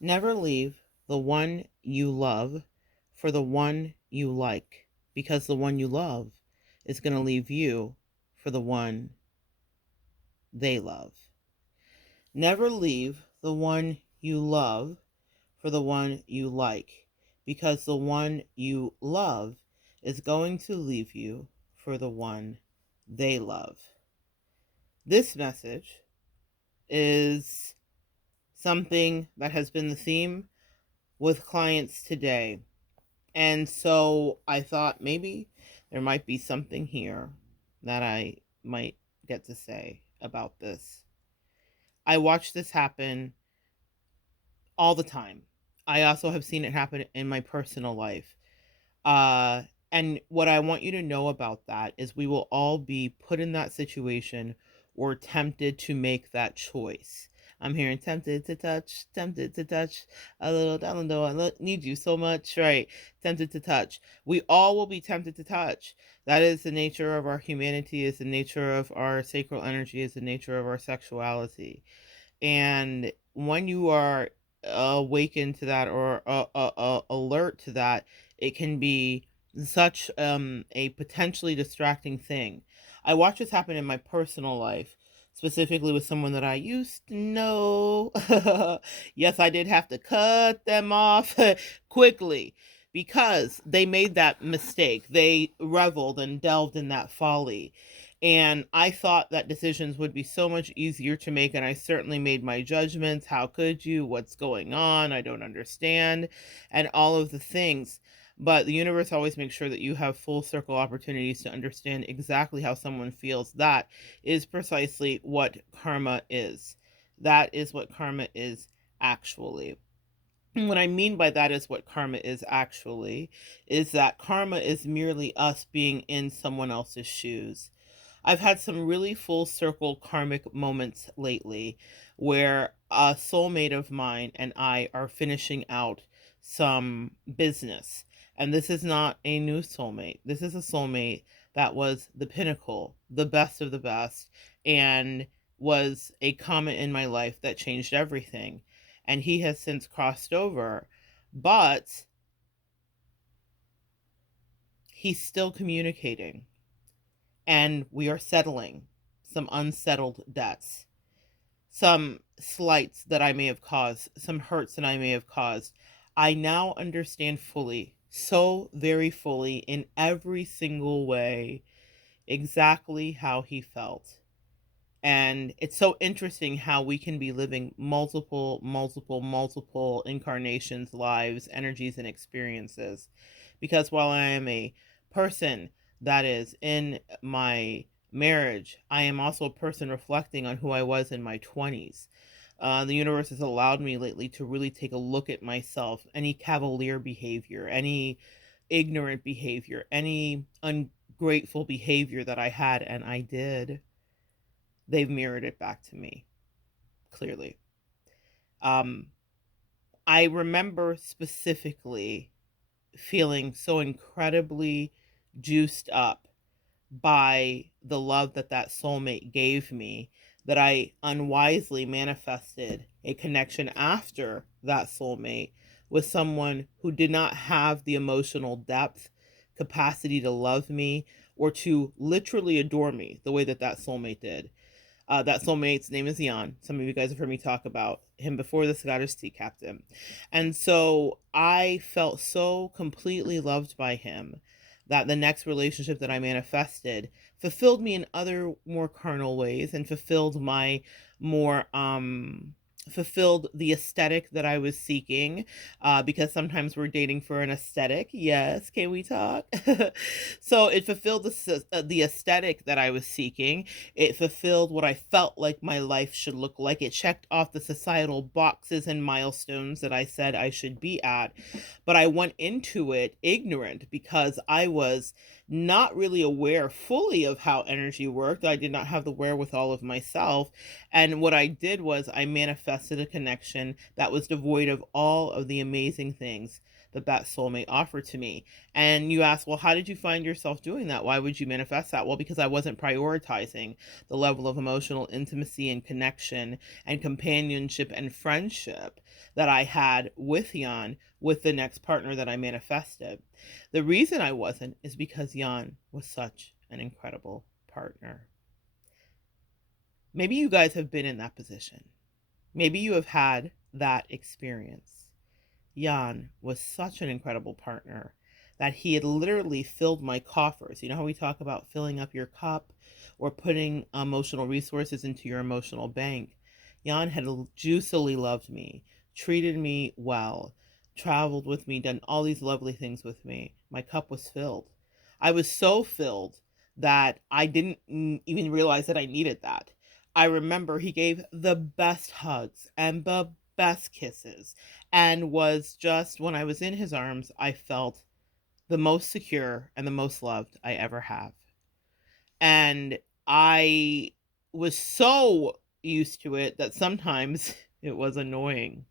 Never leave the one you love for the one you like, because the one you love is going to leave you for the one they love. Never leave the one you love for the one you like, because the one you love is going to leave you for the one they love. This message is something that has been the theme with clients today. And so I thought maybe there might be something here that I might get to say about this. I watch this happen all the time. I also have seen it happen in my personal life. Uh, and what I want you to know about that is we will all be put in that situation or tempted to make that choice. I'm hearing tempted to touch a little down though. Need you so much, right? Tempted to touch. We all will be tempted to touch. That is the nature of our humanity, is the nature of our sacral energy, is the nature of our sexuality. And when you are awakened to that or alert to that, it can be such a potentially distracting thing. I watch this happen in my personal life, specifically with someone that I used to know. Yes, I did have to cut them off quickly because they made that mistake. They reveled and delved in that folly. And I thought that decisions would be so much easier to make. And I certainly made my judgments. How could you? What's going on? I don't understand. And all of the things. But the universe always makes sure that you have full circle opportunities to understand exactly how someone feels. That is precisely what karma is. That is what karma is actually. And what I mean by that is what karma is actually, is that karma is merely us being in someone else's shoes. I've had some really full circle karmic moments lately where a soulmate of mine and I are finishing out some business. And this is not a new soulmate. This is a soulmate that was the pinnacle, the best of the best, and was a comment in my life that changed everything. And he has since crossed over, but he's still communicating, and we are settling some unsettled debts, some slights that I may have caused, some hurts that I may have caused. I now understand fully, so very fully, in every single way, exactly how he felt. And it's so interesting how we can be living multiple incarnations, lives, energies, and experiences. Because while I am a person that is in my marriage, I am also a person reflecting on who I was in my 20s. The universe has allowed me lately to really take a look at myself, any cavalier behavior, any ignorant behavior, any ungrateful behavior that I had, and I did. They've mirrored it back to me clearly. Um, I remember specifically feeling so incredibly juiced up by the love that that soulmate gave me that I unwisely manifested a connection after that soulmate with someone who did not have the emotional depth, capacity to love me, or to literally adore me the way that that soulmate did. That soulmate's name is Jan. Some of you guys have heard me talk about him before, the Scottish Sea Captain. And so I felt so completely loved by him that the next relationship that I manifested fulfilled me in other more carnal ways and fulfilled my more fulfilled the aesthetic that I was seeking, because sometimes we're dating for an aesthetic. Yes, can we talk? So it fulfilled the aesthetic that I was seeking. It fulfilled what I felt like my life should look like. It checked off the societal boxes and milestones that I said I should be at. But I went into it ignorant because I was not really aware fully of how energy worked. I did not have the wherewithal of myself. And what I did was I manifested a connection that was devoid of all of the amazing things that soulmate offered to me. And you ask, well, how did you find yourself doing that? Why would you manifest that? Well, because I wasn't prioritizing the level of emotional intimacy and connection and companionship and friendship that I had with Jan, with the next partner that I manifested. The reason I wasn't is because Jan was such an incredible partner. Maybe you guys have been in that position. Maybe you have had that experience. Jan was such an incredible partner that he had literally filled my coffers. You know how we talk about filling up your cup or putting emotional resources into your emotional bank? Jan had juicily loved me, treated me well, traveled with me, done all these lovely things with me. My cup was filled. I was so filled that I didn't even realize that I needed that. I remember he gave the best hugs and the best kisses, and was just, when I was in his arms, I felt the most secure and the most loved I ever have. And I was so used to it that sometimes it was annoying.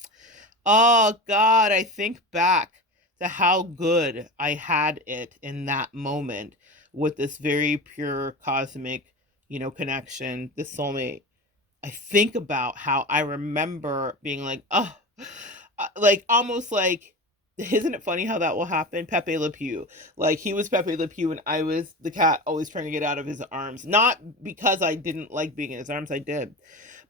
Oh God, I think back to how good I had it in that moment with this very pure cosmic, connection, this soulmate. I think about how I remember being like, oh, like almost like, isn't it funny how that will happen? Pepe Le Pew. Like he was Pepe Le Pew and I was the cat always trying to get out of his arms. Not because I didn't like being in his arms, I did,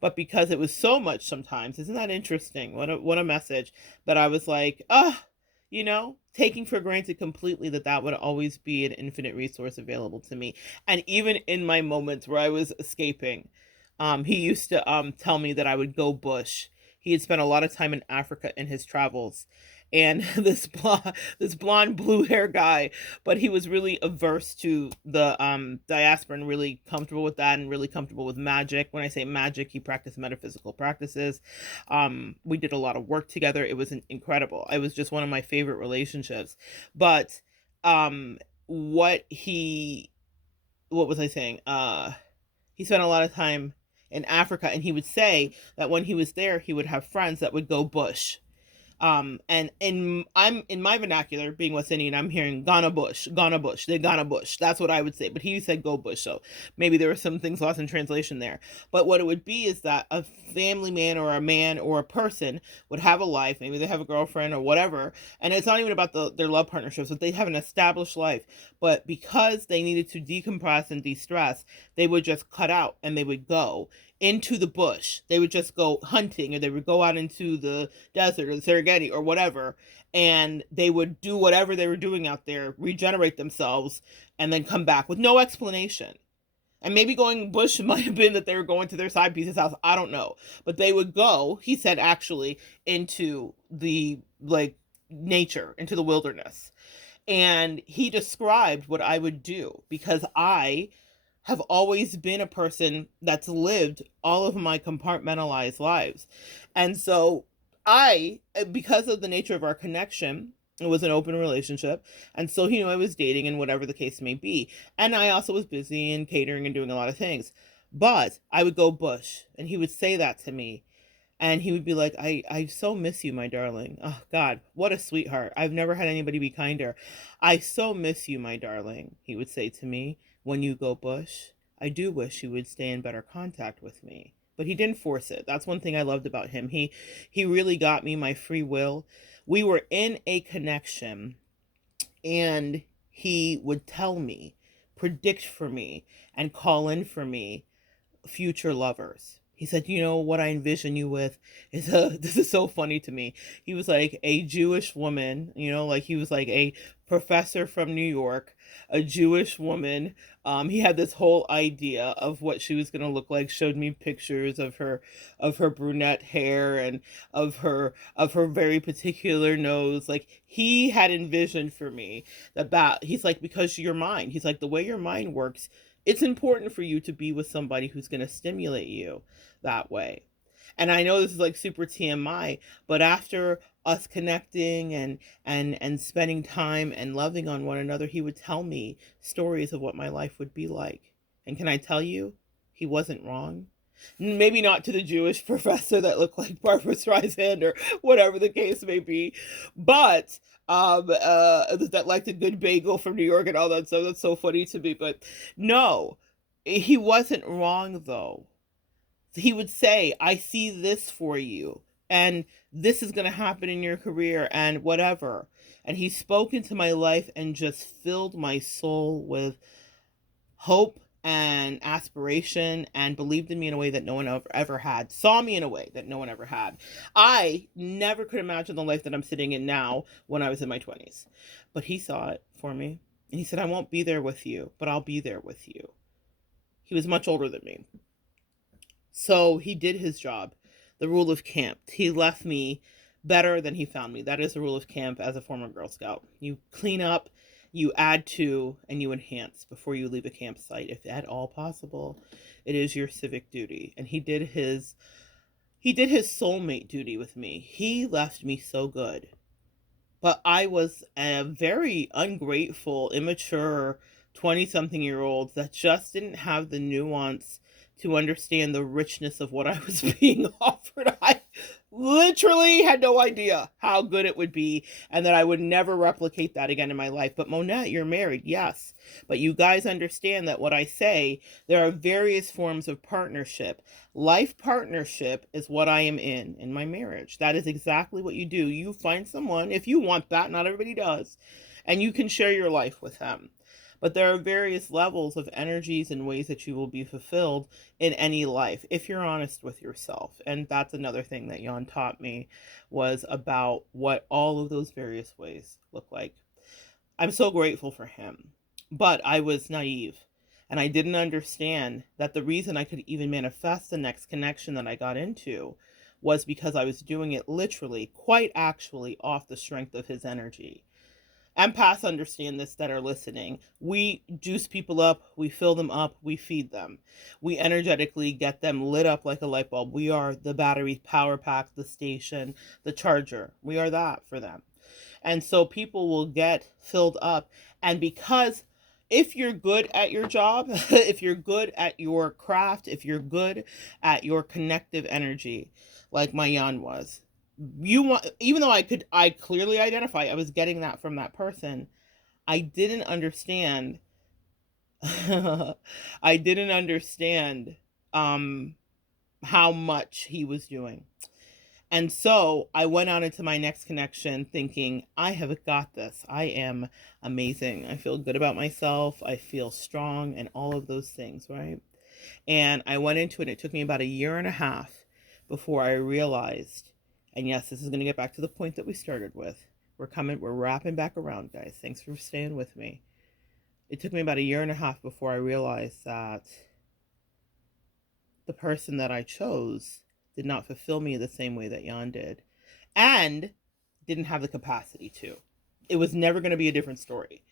but because it was so much sometimes. Isn't that interesting? What a message that I was like, oh, taking for granted completely that would always be an infinite resource available to me. And even in my moments where I was escaping, he used to tell me that I would go bush. He had spent a lot of time in Africa in his travels, and this blonde blue hair guy, but he was really averse to the diaspora and really comfortable with that and really comfortable with magic. When I say magic, he practiced metaphysical practices. We did a lot of work together. It was incredible. It was just one of my favorite relationships. But what was I saying? He spent a lot of time in Africa, and he would say that when he was there, he would have friends that would go bush. And I'm in my vernacular, being West Indian, I'm hearing Ghana bush, they Ghana bush. That's what I would say. But he said go bush, so maybe there were some things lost in translation there. But what it would be is that a family man or a person would have a life. Maybe they have a girlfriend or whatever, and it's not even about their love partnerships, but they have an established life. But because they needed to decompress and de-stress, they would just cut out and they would go into the bush. They would just go hunting, or they would go out into the desert or the Serengeti or whatever, and they would do whatever they were doing out there, regenerate themselves, and then come back with no explanation. And maybe going bush might have been that they were going to their side piece's house. I don't know. But they would go, he said, actually, into the nature, into the wilderness. And he described what I would do, because I have always been a person that's lived all of my compartmentalized lives. And so because of the nature of our connection, it was an open relationship. And so he knew I was dating and whatever the case may be. And I also was busy and catering and doing a lot of things. But I would go bush, and he would say that to me. And he would be like, I so miss you, my darling. Oh, God, what a sweetheart. I've never had anybody be kinder. I so miss you, my darling, he would say to me, when you go bush. I do wish you would stay in better contact with me. But he didn't force it. That's one thing I loved about him. He really got me my free will. We were in a connection, and he would tell me, predict for me, and call in for me future lovers. He said, what I envision you with is this is so funny to me. He was like a Jewish woman, like he was like a professor from New York, a Jewish woman. He had this whole idea of what she was going to look like, showed me pictures of her brunette hair and of her very particular nose. Like he had envisioned for me he's like, because you're mine. He's like, the way your mind works, it's important for you to be with somebody who's going to stimulate you that way. And I know this is like super TMI, but after us connecting and spending time and loving on one another, he would tell me stories of what my life would be like. And can I tell you, he wasn't wrong. Maybe not to the Jewish professor that looked like Barbara Streisand or whatever the case may be, but that liked a good bagel from New York and all that stuff. That's so funny to me. But no, he wasn't wrong though. He would say, I see this for you, and this is going to happen in your career, and whatever. And he spoke into my life and just filled my soul with hope and aspiration, and believed in me in a way that no one ever had, saw me in a way that no one ever had. I never could imagine the life that I'm sitting in now when I was in my 20s. But he saw it for me. And he said, I won't be there with you, but I'll be there with you. He was much older than me. So he did his job. The rule of camp. He left me better than he found me. That is the rule of camp as a former Girl Scout. You clean up, you add to, and you enhance before you leave a campsite, if at all possible. It is your civic duty. And he did his soulmate duty with me. He left me so good. But I was a very ungrateful, immature 20-something-year-old that just didn't have the nuance to understand the richness of what I was being offered. I literally had no idea how good it would be, and that I would never replicate that again in my life. But Monette, you're married, yes. But you guys understand that what I say, there are various forms of partnership. Life partnership is what I am in my marriage. That is exactly what you do. You find someone, if you want that, not everybody does, and you can share your life with them. But there are various levels of energies and ways that you will be fulfilled in any life if you're honest with yourself. And that's another thing that Jan taught me, was about what all of those various ways look like. I'm so grateful for him. But I was naive, and I didn't understand that the reason I could even manifest the next connection that I got into was because I was doing it literally, quite actually, off the strength of his energy. Empaths understand this that are listening. We juice people up, we fill them up, we feed them. We energetically get them lit up like a light bulb. We are the battery power pack, the station, the charger. We are that for them. And so people will get filled up. And because if you're good at your job, if you're good at your craft, if you're good at your connective energy, like my Jan was, you want, even though I clearly identify I was getting that from that person, I didn't understand. I didn't understand um how much he was doing. And so I went on into my next connection thinking, I have got this. I am amazing. I feel good about myself. I feel strong and all of those things, right? And I went into it. It took me about a year and a half before I realized, and yes, this is going to get back to the point that we started with. We're wrapping back around, guys. Thanks for staying with me. It took me about a year and a half before I realized that the person that I chose did not fulfill me the same way that Jan did, and didn't have the capacity to. It was never going to be a different story.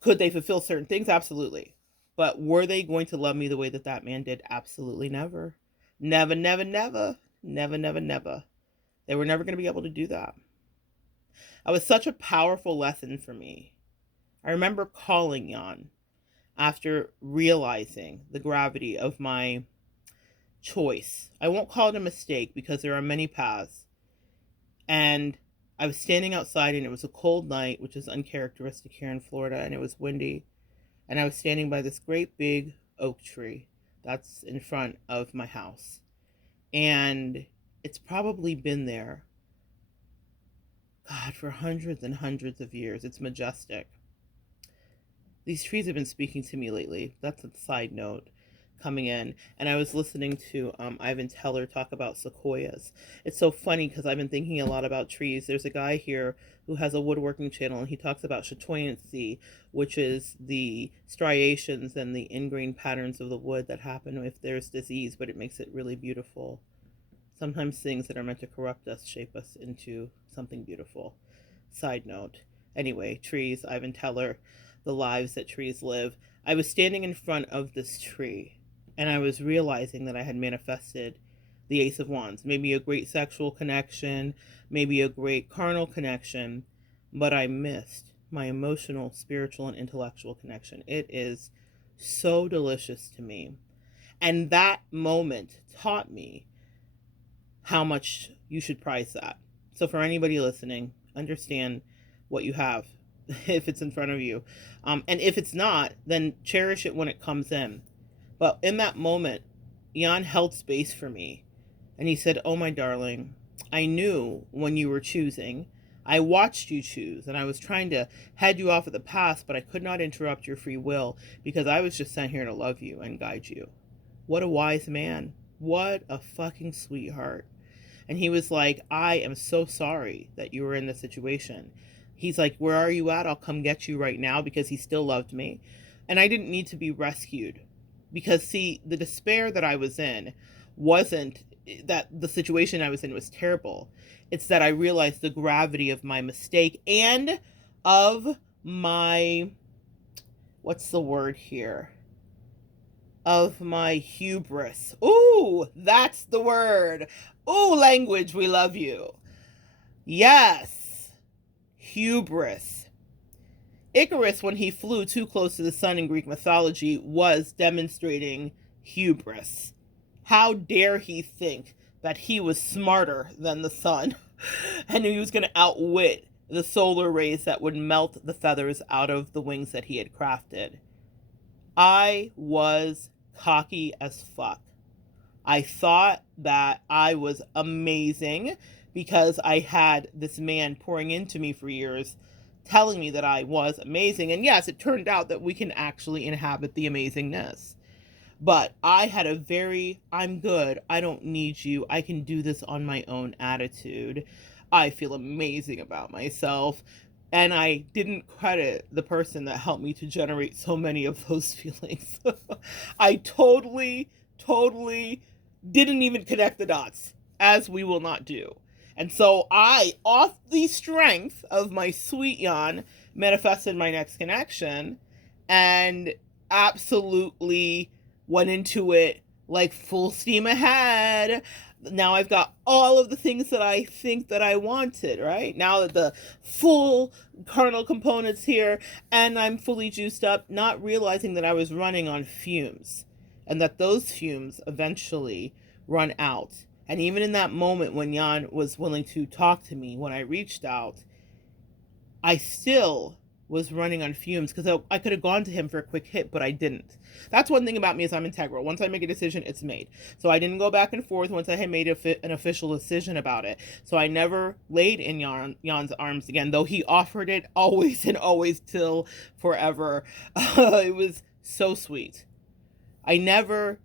Could they fulfill certain things? Absolutely. But were they going to love me the way that that man did? Absolutely never. Never, never, never. Never, never, never. They were never going to be able to do that. It was such a powerful lesson for me. I remember calling Jan after realizing the gravity of my choice. I won't call it a mistake because there are many paths. And I was standing outside, and it was a cold night, which is uncharacteristic here in Florida, and it was windy. And I was standing by this great big oak tree that's in front of my house. And it's probably been there, God, for hundreds and hundreds of years. It's majestic. These trees have been speaking to me lately. That's a side note coming in. And I was listening to Ivan Teller talk about sequoias. It's so funny because I've been thinking a lot about trees. There's a guy here who has a woodworking channel, and he talks about chatoyancy, which is the striations and the ingrained patterns of the wood that happen if there's disease, but it makes it really beautiful. Sometimes things that are meant to corrupt us shape us into something beautiful. Side note. Anyway, trees, Ivan Teller, the lives that trees live. I was standing in front of this tree, and I was realizing that I had manifested the Ace of Wands. Maybe a great sexual connection, maybe a great carnal connection, but I missed my emotional, spiritual, and intellectual connection. It is so delicious to me. And that moment taught me how much you should prize that. So for anybody listening, understand what you have if it's in front of you. And if it's not, then cherish it when it comes in. But in that moment, Jan held space for me. And he said, "Oh, my darling, I knew when you were choosing. I watched you choose, and I was trying to head you off at the path, but I could not interrupt your free will because I was just sent here to love you and guide you." What a wise man. What a fucking sweetheart. And he was like, "I am so sorry that you were in this situation." He's like, "Where are you at? I'll come get you right now," because he still loved me. And I didn't need to be rescued. Because, see, the despair that I was in wasn't that the situation I was in was terrible. It's that I realized the gravity of my mistake and of my, what's the word here? Of my hubris. Ooh, that's the word. Ooh, language, we love you. Yes, hubris. Icarus, when he flew too close to the sun in Greek mythology, was demonstrating hubris. How dare he think that he was smarter than the sun and he was going to outwit the solar rays that would melt the feathers out of the wings that he had crafted. I was cocky as fuck. I thought that I was amazing because I had this man pouring into me for years, telling me that I was amazing. And yes, it turned out that we can actually inhabit the amazingness. But I had a very, "I'm good, I don't need you, I can do this on my own" attitude. I feel amazing about myself. And I didn't credit the person that helped me to generate so many of those feelings. I totally didn't even connect the dots, as we will not do. And so I, off the strength of my sweet Jan, manifested my next connection and absolutely went into it like full steam ahead. Now I've got all of the things that I think that I wanted, right? Now that the full carnal components here and I'm fully juiced up, not realizing that I was running on fumes and that those fumes eventually run out. And even in that moment when Jan was willing to talk to me, when I reached out, I still was running on fumes because I could have gone to him for a quick hit, but I didn't. That's one thing about me is I'm integral. Once I make a decision, it's made. So I didn't go back and forth once I had made an official decision about it. So I never laid in Jan's arms again, though he offered it always and always till forever. It was so sweet. I never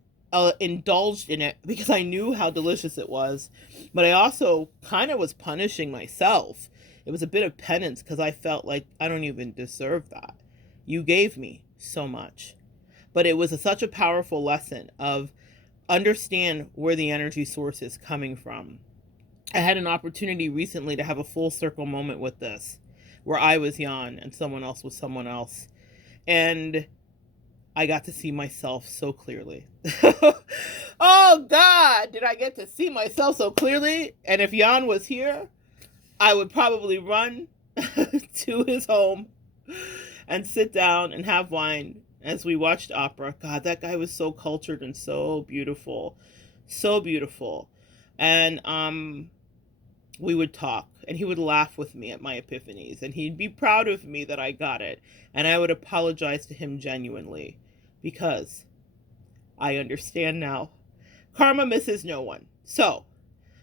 indulged in it because I knew how delicious it was, but I also kind of was punishing myself. It was a bit of penance because I felt like I don't even deserve that. You gave me so much. But it was such a powerful lesson of understand where the energy source is coming from. I had an opportunity recently to have a full circle moment with this, where I was Jan and someone else was someone else. And I got to see myself so clearly. Oh God, did I get to see myself so clearly? And if Jan was here, I would probably run to his home and sit down and have wine as we watched opera. God, that guy was so cultured and so beautiful. So beautiful. And we would talk and he would laugh with me at my epiphanies and he'd be proud of me that I got it. And I would apologize to him genuinely because I understand now. Karma misses no one. So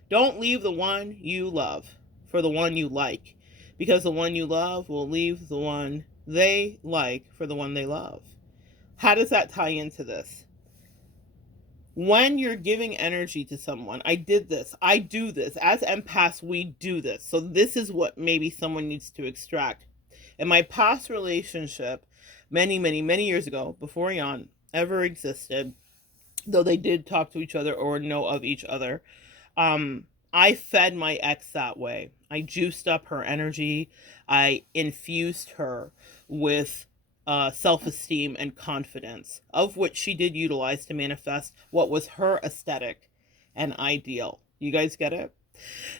don't leave the one you love for the one you like, because the one you love will leave the one they like for the one they love. How does that tie into this? When you're giving energy to someone, I did this, I do this. As empaths, we do this. So this is what maybe someone needs to extract. In my past relationship, many years ago, before Jan ever existed, though they did talk to each other or know of each other, I fed my ex that way. I juiced up her energy. I infused her with self-esteem and confidence, of which she did utilize to manifest what was her aesthetic and ideal. You guys get it?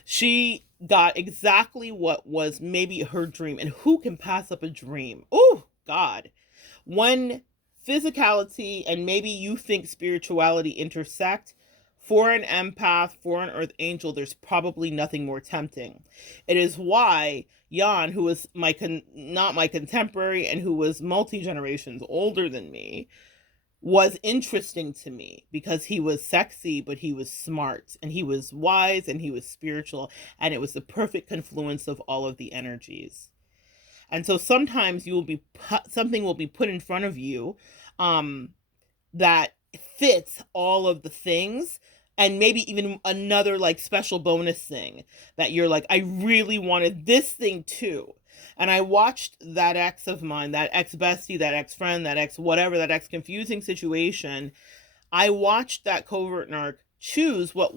She got exactly what was maybe her dream. And who can pass up a dream? Oh, God. When physicality and maybe you think spirituality intersect, for an empath, for an earth angel, there's probably nothing more tempting. It is why Jan, who was not my contemporary and who was multi-generations older than me, was interesting to me, because he was sexy, but he was smart and he was wise and he was spiritual, and it was the perfect confluence of all of the energies. And so sometimes something will be put in front of you that fits all of the things, and maybe even another like special bonus thing that you're like, I really wanted this thing too. And I watched that ex of mine, that ex bestie, that ex friend, that ex whatever, that ex confusing situation. I watched that covert narc choose what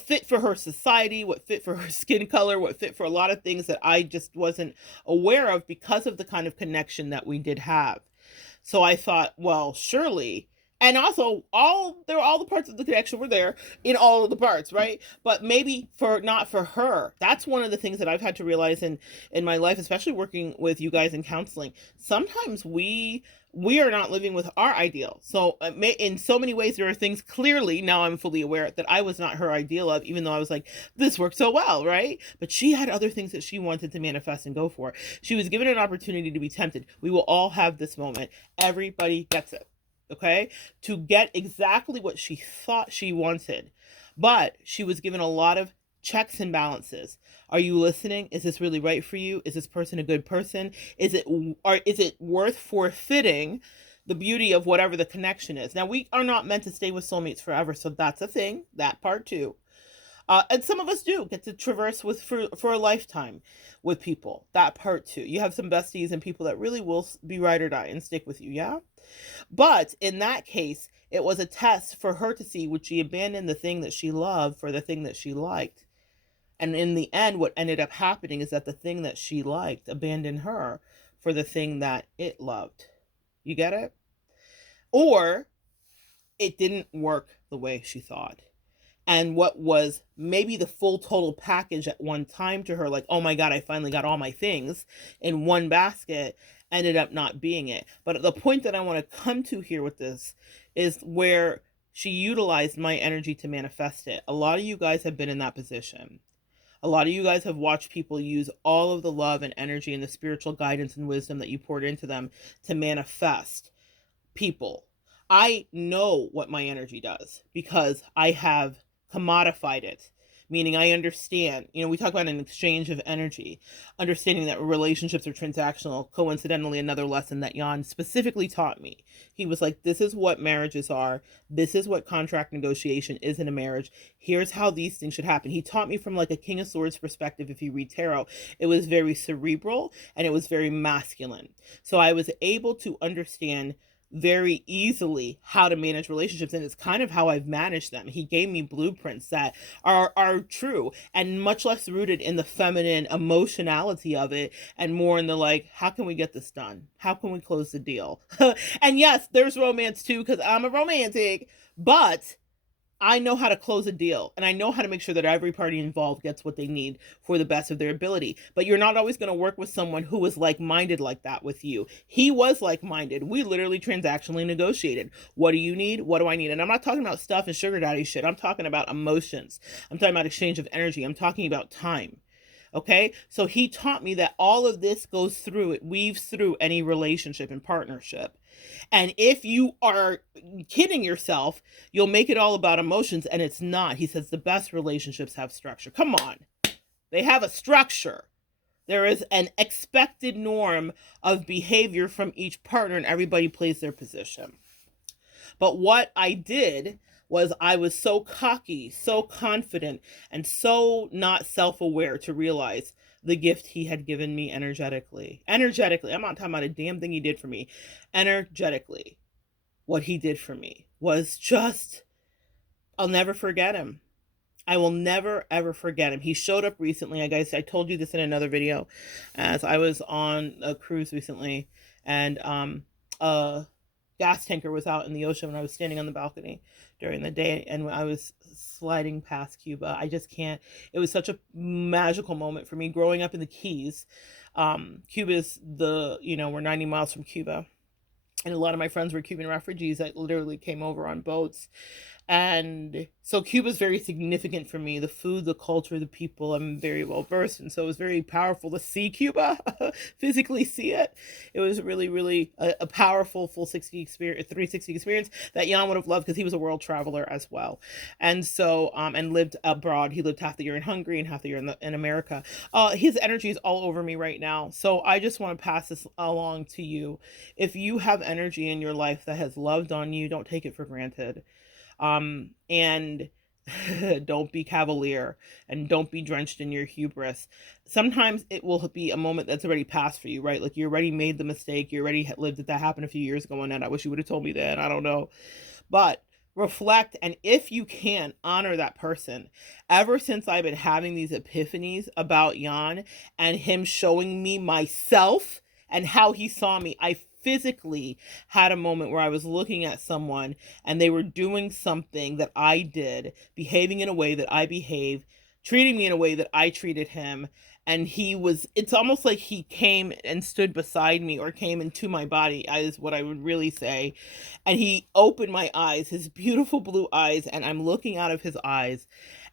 fit for her society, what fit for her skin color, what fit for a lot of things that I just wasn't aware of because of the kind of connection that we did have. So I thought, well, surely, and also all the parts of the connection were there in all of the parts, right? But maybe not for her. That's one of the things that I've had to realize in my life, especially working with you guys in counseling. Sometimes we are not living with our ideal. So in so many ways, there are things clearly, now I'm fully aware, that I was not her ideal of, even though I was like, this worked so well, right? But she had other things that she wanted to manifest and go for. She was given an opportunity to be tempted. We will all have this moment. Everybody gets it, okay? To get exactly what she thought she wanted. But she was given a lot of checks and balances. Are you listening? Is this really right for you? Is this person a good person? Is it worth forfeiting the beauty of whatever the connection is? Now, we are not meant to stay with soulmates forever, so that's a thing, that part too. And some of us do get to traverse for a lifetime with people, that part too. You have some besties and people that really will be ride or die and stick with you, yeah? But in that case, it was a test for her to see, would she abandon the thing that she loved for the thing that she liked? And in the end, what ended up happening is that the thing that she liked abandoned her for the thing that it loved. You get it? Or it didn't work the way she thought. And what was maybe the full total package at one time to her, like, oh my God, I finally got all my things in one basket, ended up not being it. But the point that I want to come to here with this is where she utilized my energy to manifest it. A lot of you guys have been in that position. A lot of you guys have watched people use all of the love and energy and the spiritual guidance and wisdom that you poured into them to manifest people. I know what my energy does because I have commodified it, meaning I understand. We talk about an exchange of energy, understanding that relationships are transactional. Coincidentally, another lesson that Jan specifically taught me. He was like, this is what marriages are. This is what contract negotiation is in a marriage. Here's how these things should happen. He taught me from like a King of Swords perspective. If you read tarot, it was very cerebral and it was very masculine. So I was able to understand very easily how to manage relationships, and it's kind of how I've managed them. He gave me blueprints that are true and much less rooted in the feminine emotionality of it and more in the like, how can we get this done? How can we close the deal? And yes, there's romance too, because I'm a romantic, but I know how to close a deal, and I know how to make sure that every party involved gets what they need for the best of their ability. But you're not always going to work with someone who is like-minded like that with you. He was like-minded. We literally transactionally negotiated. What do you need? What do I need? And I'm not talking about stuff and sugar daddy shit. I'm talking about emotions. I'm talking about exchange of energy. I'm talking about time. Okay? So he taught me that all of this goes through, it weaves through any relationship and partnership. And if you are kidding yourself, you'll make it all about emotions, and it's not. He says the best relationships have structure. Come on. They have a structure. There is an expected norm of behavior from each partner, and everybody plays their position. But what I did was I was so cocky, so confident, and so not self-aware to realize the gift he had given me energetically. Energetically. I'm not talking about a damn thing he did for me. Energetically. What he did for me was just, I'll never forget him. I will never, ever forget him. He showed up recently. I told you this in another video, as I was on a cruise recently, and a gas tanker was out in the ocean when I was standing on the balcony during the day, and when I was sliding past Cuba. I just can't. It was such a magical moment for me growing up in the Keys. Cuba is we're 90 miles from Cuba. And a lot of my friends were Cuban refugees that literally came over on boats. And so Cuba's very significant for me. The food, the culture, the people, I'm very well versed. And so it was very powerful to see Cuba, physically see it. It was really, really a powerful full 60 experience, 360 experience that Jan would have loved because he was a world traveler as well. And so, and lived abroad. He lived half the year in Hungary and half the year in America. His energy is all over me right now. So I just want to pass this along to you. If you have energy in your life that has loved on you, don't take it for granted. And don't be cavalier and don't be drenched in your hubris. Sometimes it will be a moment that's already passed for you, right? Like you already made the mistake. You already lived it. That happened a few years ago. And I wish you would have told me that. I don't know. But reflect, and if you can, honor that person. Ever since I've been having these epiphanies about Jan and him showing me myself and how he saw me, I physically had a moment where I was looking at someone and they were doing something that I did, behaving in a way that I behaved, treating me in a way that I treated him. And it's almost like he came and stood beside me or came into my body, is what I would really say. And he opened my eyes, his beautiful blue eyes, and I'm looking out of his eyes.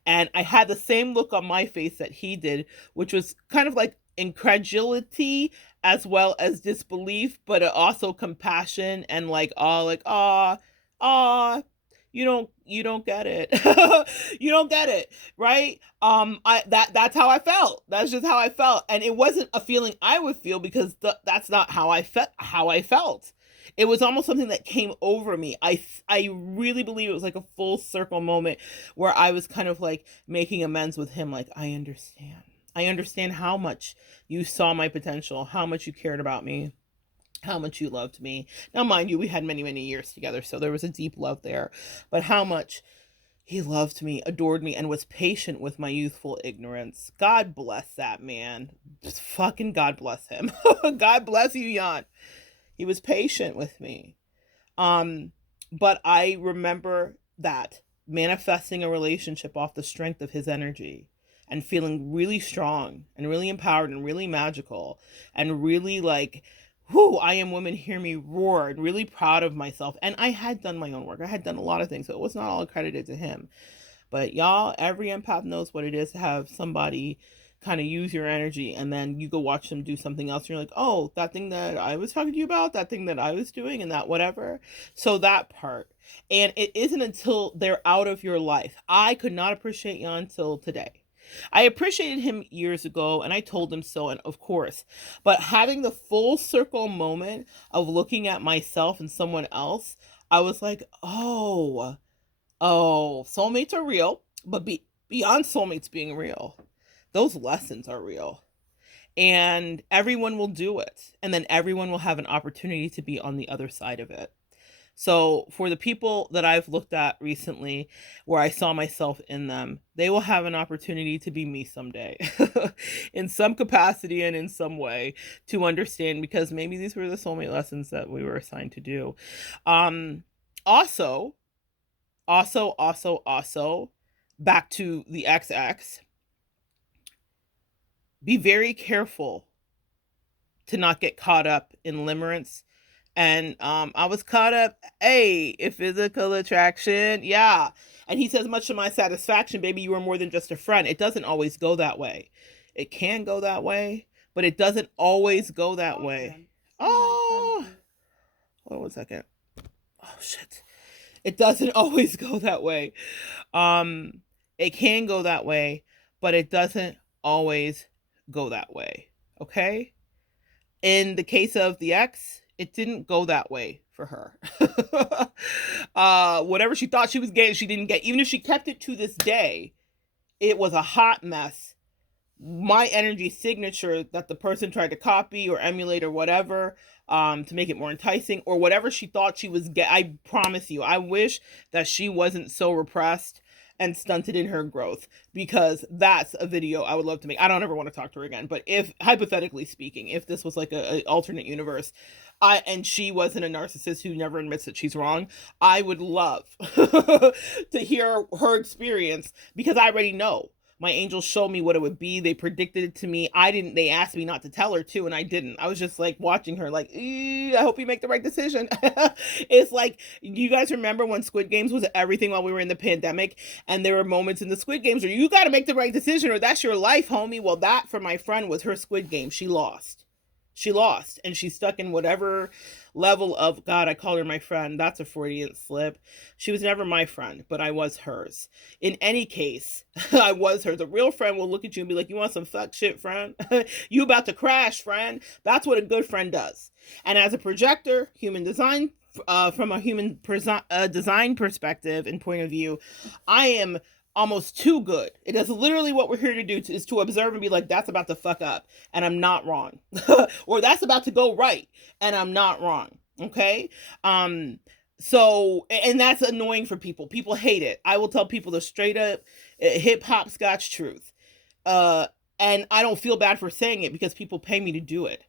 And I had the same look on my face that he did, which was kind of like incredulity as well as disbelief, but also compassion and you don't get it. You don't get it, right? That's how I felt. That's just how I felt. And it wasn't a feeling I would feel because that's not how I felt. It was almost something that came over me. I really believe it was like a full circle moment where I was kind of like making amends with him. Like, I understand. I understand how much you saw my potential, how much you cared about me, how much you loved me. Now, mind you, we had many, many years together, so there was a deep love there. But how much he loved me, adored me, and was patient with my youthful ignorance. God bless that man. Just fucking God bless him. God bless you, Jan. He was patient with me. But I remember that manifesting a relationship off the strength of his energy and feeling really strong and really empowered and really magical and really like, whoo, I am woman, hear me roar, and really proud of myself. And I had done my own work. I had done a lot of things, so it was not all accredited to him. But y'all, every empath knows what it is to have somebody kind of use your energy and then you go watch them do something else. And you're like, oh, that thing that I was talking to you about, that thing that I was doing and that whatever. So that part. And it isn't until they're out of your life. I could not appreciate you until today. I appreciated him years ago and I told him so, and of course, but having the full circle moment of looking at myself and someone else, I was like, oh, soulmates are real, but beyond soulmates being real, those lessons are real. And everyone will do it. And then everyone will have an opportunity to be on the other side of it. So for the people that I've looked at recently where I saw myself in them, they will have an opportunity to be me someday in some capacity and in some way to understand, because maybe these were the soulmate lessons that we were assigned to do. Also, back to the XX, be very careful to not get caught up in limerence. And I was caught up, in physical attraction. Yeah. And he says, much to my satisfaction, baby, you are more than just a friend. It doesn't always go that way. It can go that way, but it doesn't always go that way. Oh, hold on 1 second. Oh, shit. It doesn't always go that way. It can go that way, but it doesn't always go that way. Okay? In the case of the ex, it didn't go that way for her. Whatever she thought she was getting, she didn't get. Even if she kept it to this day, it was a hot mess. My energy signature that the person tried to copy or emulate or whatever, to make it more enticing, or whatever she thought she was I promise you, I wish that she wasn't so repressed and stunted in her growth, because that's a video I would love to make. I don't ever want to talk to her again, but if, hypothetically speaking, if this was like a alternate universe, and she wasn't a narcissist who never admits that she's wrong, I would love to hear her experience, because I already know. My angels showed me what it would be. They predicted it to me. They asked me not to tell her too, and I didn't. I was just like watching her, like, I hope you make the right decision. It's like, you guys remember when Squid Games was everything while we were in the pandemic? And there were moments in the Squid Games where you got to make the right decision or that's your life, homie. Well, that for my friend was her Squid Game. She lost. She lost, and she's stuck in whatever level of, God, I call her my friend. That's a Freudian slip. She was never my friend, but I was hers. In any case, I was hers. A real friend will look at you and be like, you want some fuck shit, friend? You about to crash, friend. That's what a good friend does. And as a projector, human design, from a human design perspective and point of view, I am almost too good. It is literally what we're here to do, is to observe and be like, that's about to fuck up and I'm not wrong. Or that's about to go right and I'm not wrong. Okay. So, and that's annoying for people. People hate it. I will tell people the straight up hip hop scotch truth. And I don't feel bad for saying it because people pay me to do it.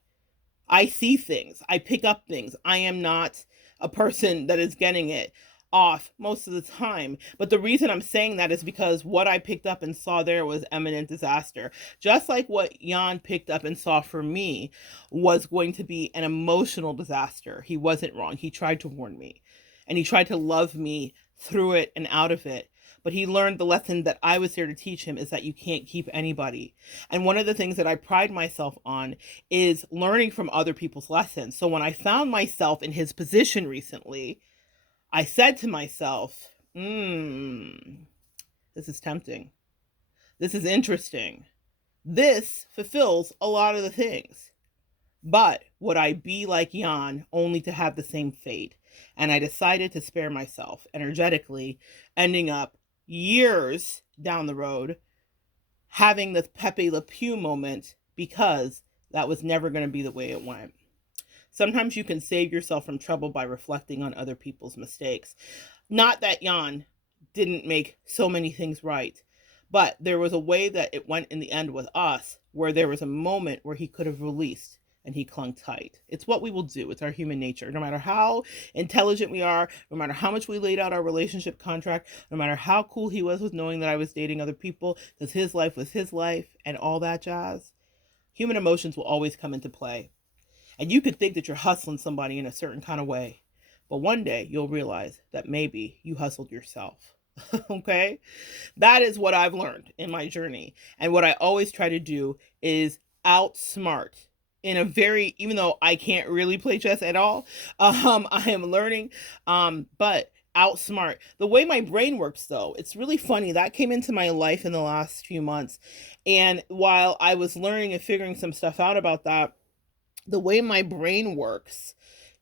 I see things. I pick up things. I am not a person that is getting it off most of the time. But the reason I'm saying that is because what I picked up and saw there was imminent disaster. Just like what Jan picked up and saw for me was going to be an emotional disaster. He wasn't wrong. He tried to warn me. And he tried to love me through it and out of it. But he learned the lesson that I was there to teach him, is that you can't keep anybody. And one of the things that I pride myself on is learning from other people's lessons. So when I found myself in his position recently, I said to myself, this is tempting. This is interesting. This fulfills a lot of the things. But would I be like Jan only to have the same fate? And I decided to spare myself energetically, ending up years down the road having the Pepe Le Pew moment, because that was never going to be the way it went. Sometimes you can save yourself from trouble by reflecting on other people's mistakes. Not that Jan didn't make so many things right, but there was a way that it went in the end with us where there was a moment where he could have released and he clung tight. It's what we will do. It's our human nature. No matter how intelligent we are, no matter how much we laid out our relationship contract, no matter how cool he was with knowing that I was dating other people, because his life was his life and all that jazz, human emotions will always come into play. And you could think that you're hustling somebody in a certain kind of way, but one day you'll realize that maybe you hustled yourself. Okay? That is what I've learned in my journey. And what I always try to do is outsmart in a very, even though I can't really play chess at all, I am learning, but outsmart. The way my brain works, though, it's really funny. That came into my life in the last few months. And while I was learning and figuring some stuff out about that, the way my brain works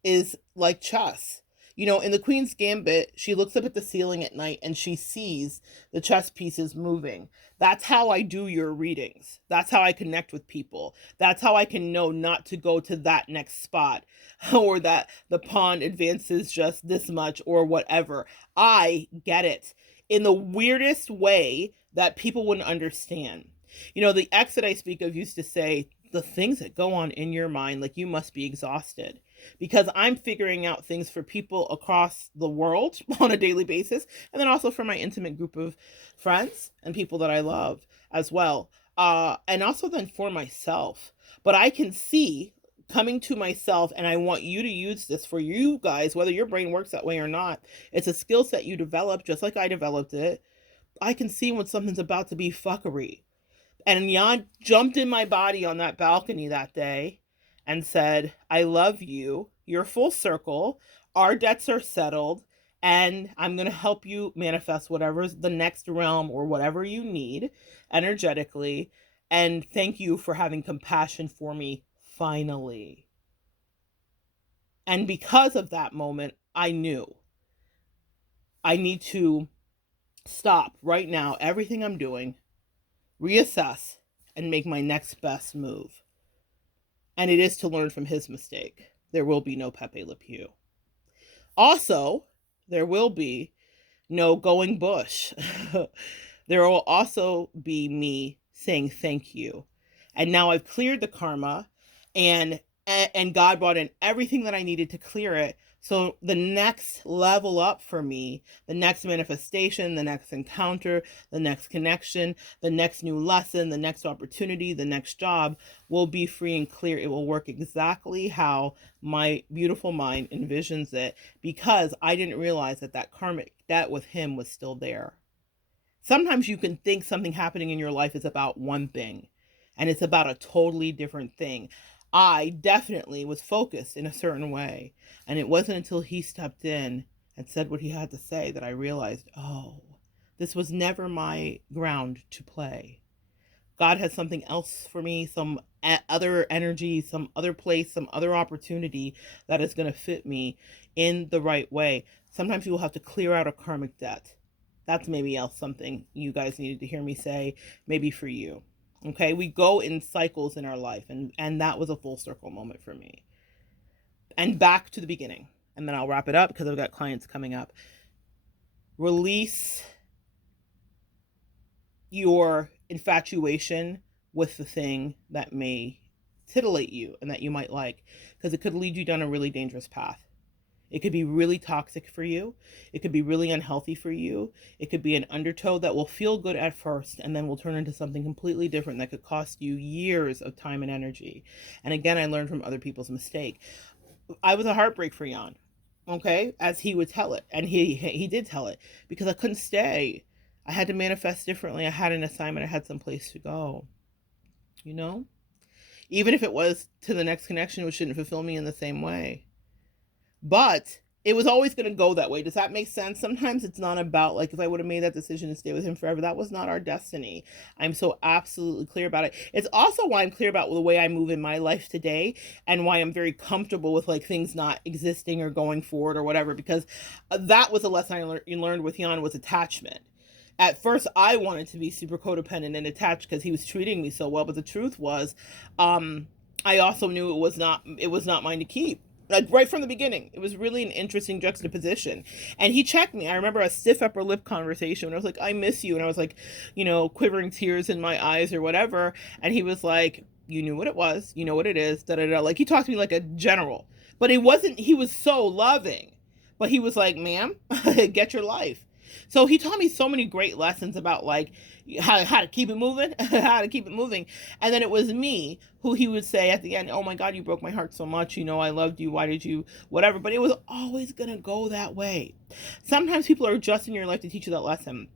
is like chess. You know, in the Queen's Gambit, she looks up at the ceiling at night and she sees the chess pieces moving. That's how I do your readings. That's how I connect with people. That's how I can know not to go to that next spot, or that the pawn advances just this much or whatever. I get it in the weirdest way that people wouldn't understand. You know, the ex that I speak of used to say, the things that go on in your mind, like, you must be exhausted, because I'm figuring out things for people across the world on a daily basis, and then also for my intimate group of friends and people that I love as well, and also then for myself. But I can see coming to myself, and I want you to use this for you guys, whether your brain works that way or not. It's a skill set you develop just like I developed it. I can see when something's about to be fuckery. And Jan jumped in my body on that balcony that day and said, I love you. You're full circle. Our debts are settled. And I'm going to help you manifest whatever's the next realm or whatever you need energetically. And thank you for having compassion for me finally. And because of that moment, I knew I need to stop right now everything I'm doing, reassess, and make my next best move. And it is to learn from his mistake. There will be no Pepe Le Pew. Also, there will be no going bush. There will also be me saying thank you. And now I've cleared the karma, and God brought in everything that I needed to clear it So the next level up for me, the next manifestation, the next encounter, the next connection, the next new lesson, the next opportunity, the next job will be free and clear. It will work exactly how my beautiful mind envisions it, because I didn't realize that that karmic debt with him was still there. Sometimes you can think something happening in your life is about one thing, and it's about a totally different thing. I definitely was focused in a certain way, and it wasn't until he stepped in and said what he had to say that I realized, oh, this was never my ground to play. God has something else for me, some other energy, some other place, some other opportunity that is going to fit me in the right way. Sometimes you will have to clear out a karmic debt. That's maybe else something you guys needed to hear me say, maybe for you. Okay, we go in cycles in our life, and that was a full circle moment for me. And back to the beginning, and then I'll wrap it up because I've got clients coming up. Release your infatuation with the thing that may titillate you and that you might like, because it could lead you down a really dangerous path. It could be really toxic for you. It could be really unhealthy for you. It could be an undertow that will feel good at first and then will turn into something completely different that could cost you years of time and energy. And again, I learned from other people's mistake. I was a heartbreak for Jan, okay, as he would tell it. And he did tell it, because I couldn't stay. I had to manifest differently. I had an assignment. I had some place to go, you know? Even if it was to the next connection, which didn't fulfill me in the same way. But it was always going to go that way. Does that make sense? Sometimes it's not about, like, if I would have made that decision to stay with him forever, that was not our destiny. I'm so absolutely clear about it. It's also why I'm clear about the way I move in my life today, and why I'm very comfortable with, like, things not existing or going forward or whatever, because that was a lesson I learned with Jan, was attachment. At first, I wanted to be super codependent and attached because he was treating me so well, but the truth was, I also knew it was not mine to keep. Like, right from the beginning, it was really an interesting juxtaposition. And he checked me. I remember a stiff upper lip conversation when I was like, I miss you. And I was like, quivering tears in my eyes or whatever. And he was like, you knew what it was. You know what it is. Da, da, da. Like, he talked to me like a general. But he was so loving. But he was like, ma'am, get your life. So he taught me so many great lessons about, like, how to keep it moving, how to keep it moving. And then it was me who he would say at the end, oh my God, you broke my heart so much. I loved you. Why did you, whatever. But it was always going to go that way. Sometimes people are just in your life to teach you that lesson.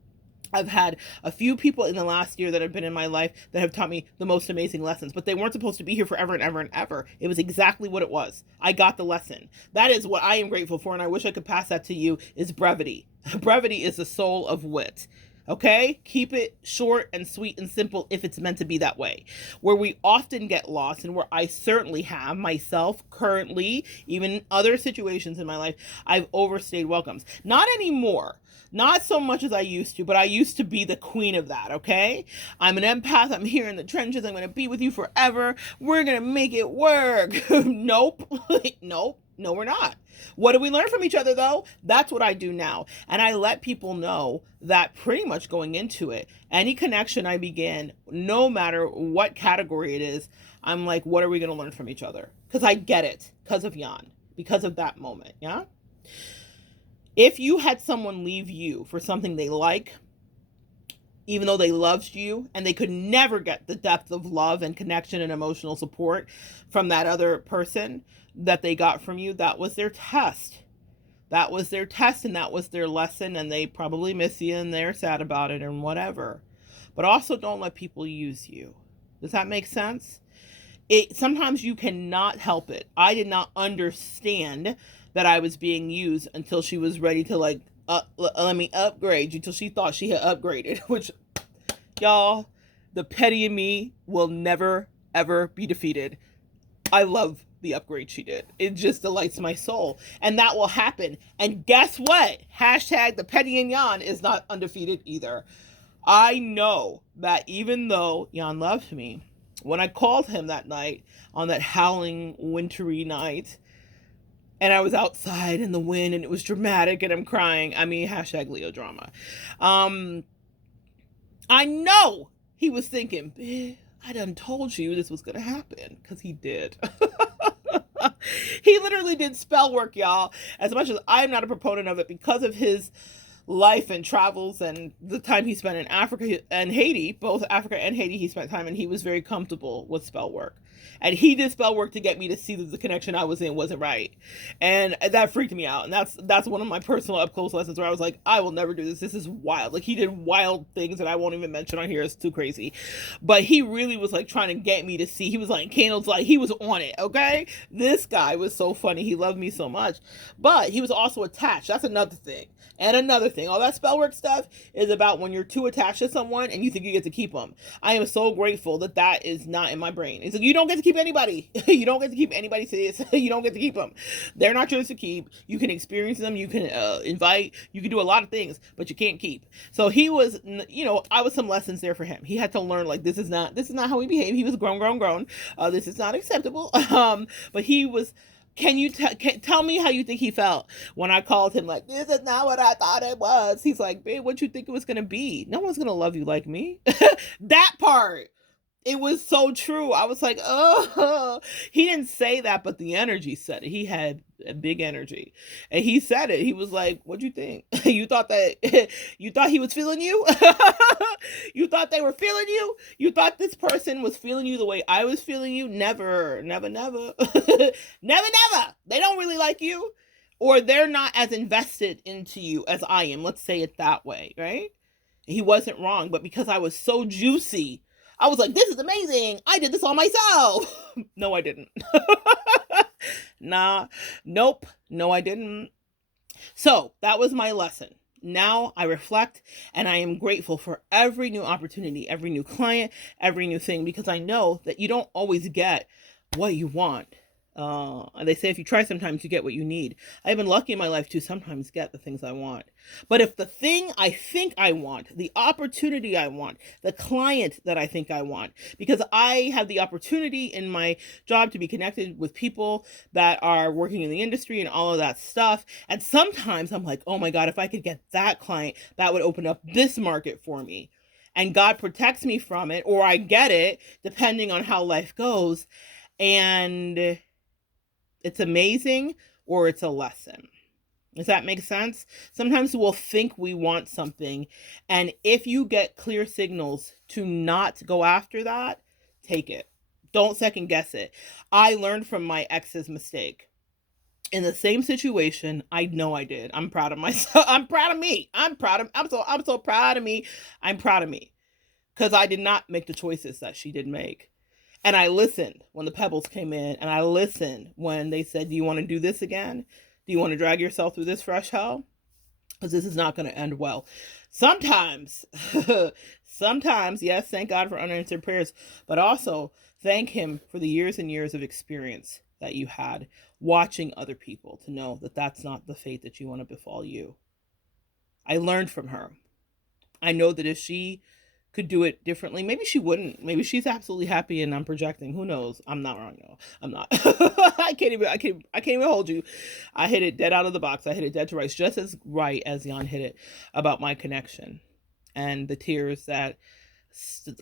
I've had a few people in the last year that have been in my life that have taught me the most amazing lessons, but they weren't supposed to be here forever and ever and ever. It was exactly what it was. I got the lesson. That is what I am grateful for, and I wish I could pass that to you, is brevity. Brevity is the soul of wit. Okay? Keep it short and sweet and simple if it's meant to be that way. Where we often get lost, and where I certainly have myself currently, even in other situations in my life, I've overstayed welcomes. Not anymore. Not so much as I used to, but I used to be the queen of that, okay? I'm an empath. I'm here in the trenches. I'm going to be with you forever. We're going to make it work. Nope. Nope. No, we're not. What do we learn from each other, though? That's what I do now. And I let people know that pretty much going into it, any connection I begin, no matter what category it is, I'm like, what are we going to learn from each other? Because I get it, because of Jan, because of that moment, yeah? If you had someone leave you for something they like, even though they loved you, and they could never get the depth of love and connection and emotional support from that other person that they got from you, that was their test. That was their test, and that was their lesson, and they probably miss you and they're sad about it and whatever. But also, don't let people use you. Does that make sense? Sometimes you cannot help it. I did not understand that I was being used until she was ready to, like, let me upgrade you, until she thought she had upgraded, which, y'all, the petty in me will never, ever be defeated. I love the upgrade she did. It just delights my soul. And that will happen. And guess what? Hashtag the petty in Jan is not undefeated either. I know that even though Jan loved me, when I called him that night, on that howling, wintry night, and I was outside in the wind and it was dramatic and I'm crying. I mean, hashtag Leo drama. I know he was thinking, I done told you this was going to happen, because he did. He literally did spell work, y'all. As much as I'm not a proponent of it because of his life and travels and the time he spent in Africa and Haiti, both Africa and Haiti, he spent time, and he was very comfortable with spell work. And he did spell work to get me to see that the connection I was in wasn't right. And that freaked me out. And that's one of my personal up close lessons where I was like, I will never do this. This is wild. Like, he did wild things that I won't even mention on here. It's too crazy. But he really was like trying to get me to see. He was like candles, like he was on it, okay? This guy was so funny. He loved me so much. But he was also attached. That's another thing. And another thing, all that spell work stuff is about when you're too attached to someone and you think you get to keep them. I am so grateful that that is not in my brain. It's like, you don't get to keep anybody. You don't get to keep anybody, sis. You don't get to keep them. They're not yours to keep. You can experience them. You can invite. You can do a lot of things, but you can't keep. So he was, I was some lessons there for him. He had to learn, like, this is not how we behave. He was grown. This is not acceptable. But he was. Can you tell me how you think he felt when I called him like, this is not what I thought it was? He's like, babe, what you think it was going to be? No one's going to love you like me. That part. It was so true. I was like, oh, he didn't say that, but the energy said it. He had a big energy. And he said it. He was like, what'd you think? You thought he was feeling you? You thought they were feeling you? You thought this person was feeling you the way I was feeling you? Never. Never. Never. They don't really like you. Or they're not as invested into you as I am. Let's say it that way, right? He wasn't wrong, but because I was so juicy, I was like, this is amazing. I did this all myself. No, I didn't. Nah, nope. No, I didn't. So that was my lesson. Now I reflect and I am grateful for every new opportunity, every new client, every new thing, because I know that you don't always get what you want. And they say if you try, sometimes you get what you need. I've been lucky in my life to sometimes get the things I want. But if the thing I think I want, the opportunity I want, the client that I think I want, because I have the opportunity in my job to be connected with people that are working in the industry and all of that stuff. And sometimes I'm like, oh my God, if I could get that client, that would open up this market for me. And God protects me from it, or I get it, depending on how life goes. And it's amazing, or it's a lesson. Does that make sense? Sometimes we'll think we want something, and if you get clear signals to not go after that, take it. Don't second guess it. I learned from my ex's mistake. In the same situation, I know I did. I'm proud of myself. I'm proud of me. I'm so proud of me. I'm proud of me. Because I did not make the choices that she did make. And I listened when the pebbles came in, and I listened when they said, do you want to do this again? Do you want to drag yourself through this fresh hell? Because this is not going to end well. Sometimes, yes, thank God for unanswered prayers, but also thank him for the years and years of experience that you had watching other people to know that that's not the fate that you want to befall you. I learned from her. I know that if she could do it differently, maybe she wouldn't. Maybe she's absolutely happy and I'm projecting. Who knows? I'm not wrong, though. I'm not. I can't even hold you. I hit it dead out of the box. I hit it dead to rights, just as right as Jan hit it about my connection and the tears that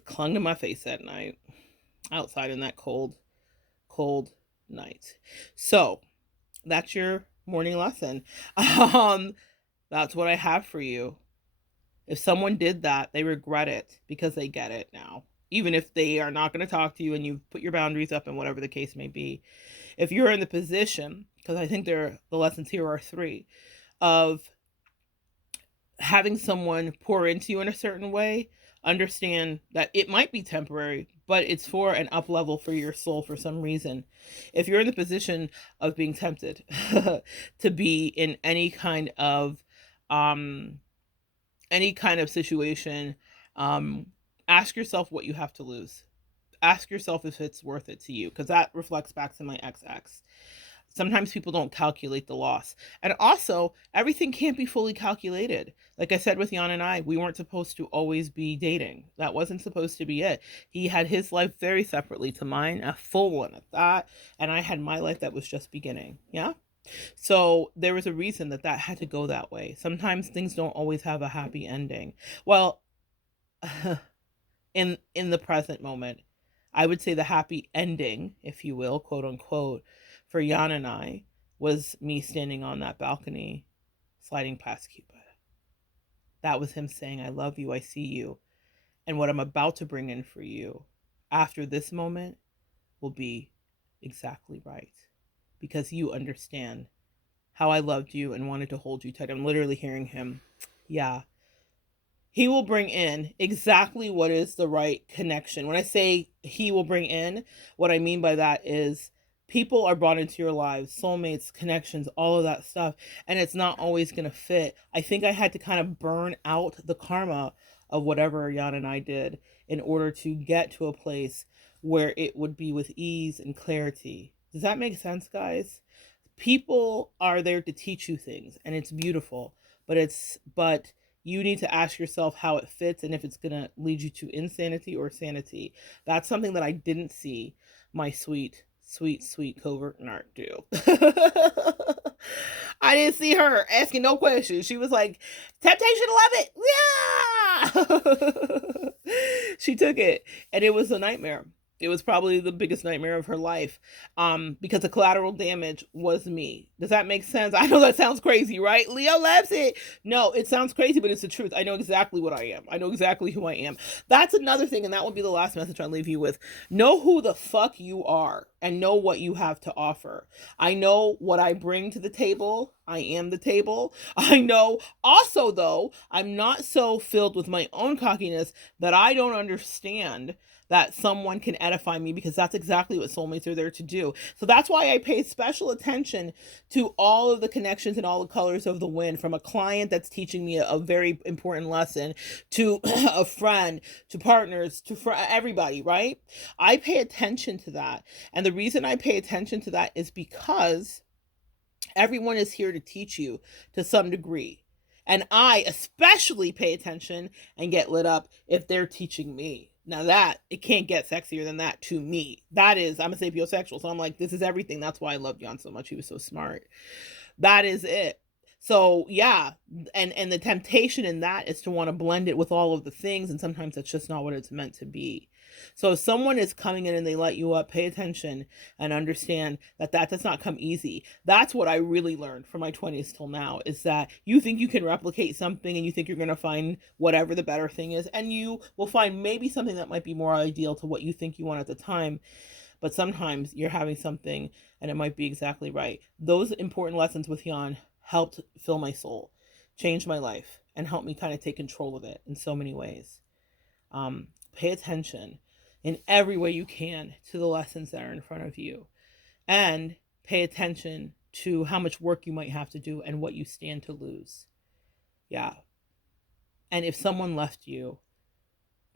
clung to my face that night outside in that cold night. So that's your morning lesson. That's what I have for you. If someone did that, they regret it because they get it now. Even if they are not going to talk to you and you put your boundaries up and whatever the case may be. If you're in the position, because I think the lessons here are 3, of having someone pour into you in a certain way, understand that it might be temporary, but it's for an up level for your soul for some reason. If you're in the position of being tempted to be in any kind of situation, ask yourself what you have to lose. Ask yourself if it's worth it to you, because that reflects back to my ex. Sometimes people don't calculate the loss. And also, everything can't be fully calculated. Like I said with Jan and I, we weren't supposed to always be dating. That wasn't supposed to be it. He had his life very separately to mine, a full one at that. And I had my life that was just beginning. Yeah? So there was a reason that had to go that way. Sometimes things don't always have a happy ending. Well, in the present moment, I would say the happy ending, if you will, quote unquote, for Jan and I was me standing on that balcony, sliding past Cupid. That was him saying, I love you, I see you. And what I'm about to bring in for you after this moment will be exactly right. Because you understand how I loved you and wanted to hold you tight. I'm literally hearing him. Yeah. He will bring in exactly what is the right connection. When I say he will bring in, what I mean by that is people are brought into your lives, soulmates, connections, all of that stuff, and it's not always going to fit. I think I had to kind of burn out the karma of whatever Jan and I did in order to get to a place where it would be with ease and clarity. Does that make sense, guys? People are there to teach you things, and it's beautiful, but you need to ask yourself how it fits and if it's going to lead you to insanity or sanity. That's something that I didn't see my sweet, sweet, sweet covert narc do. I didn't see her asking no questions. She was like, Temptation 11. Yeah. She took it, and it was a nightmare. It was probably the biggest nightmare of her life, because the collateral damage was me. Does that make sense? I know that sounds crazy, right? Leo loves it. No, it sounds crazy, but it's the truth. I know exactly what I am. I know exactly who I am. That's another thing, and that will be the last message I'll leave you with. Know who the fuck you are and know what you have to offer. I know what I bring to the table. I am the table. I know also, though, I'm not so filled with my own cockiness that I don't understand that someone can edify me, because that's exactly what soulmates are there to do. So that's why I pay special attention to all of the connections and all the colors of the wind, from a client that's teaching me a very important lesson, to a friend, to partners, to everybody, right? I pay attention to that. And the reason I pay attention to that is because everyone is here to teach you to some degree. And I especially pay attention and get lit up if they're teaching me. Now that, it can't get sexier than that to me. That is, I'm a sapiosexual, so I'm like, this is everything. That's why I loved Jan so much. He was so smart. That is it. So yeah, and the temptation in that is to want to blend it with all of the things, and sometimes that's just not what it's meant to be. So if someone is coming in and they light you up, pay attention and understand that that does not come easy. That's what I really learned from my 20s till now, is that you think you can replicate something and you think you're going to find whatever the better thing is, and you will find maybe something that might be more ideal to what you think you want at the time. But sometimes you're having something and it might be exactly right. Those important lessons with Jan helped fill my soul, change my life, and help me kind of take control of it in so many ways. Pay attention in every way you can to the lessons that are in front of you, and pay attention to how much work you might have to do and what you stand to lose. Yeah. And if someone left you,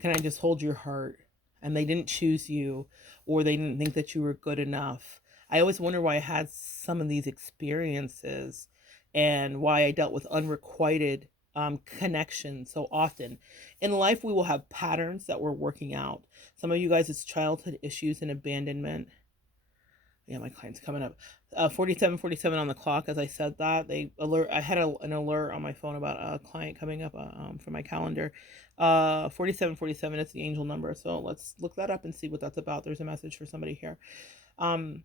can I just hold your heart, and they didn't choose you, or they didn't think that you were good enough? I always wonder why I had some of these experiences and why I dealt with unrequited connection so often. In life, we will have patterns that we're working out. Some of you guys, it's childhood issues and abandonment. Yeah, my client's coming up. 47:47 on the clock. As I said that, they alert. I had an alert on my phone about a client coming up from my calendar. 47:47 is the angel number. So let's look that up and see what that's about. There's a message for somebody here. I don't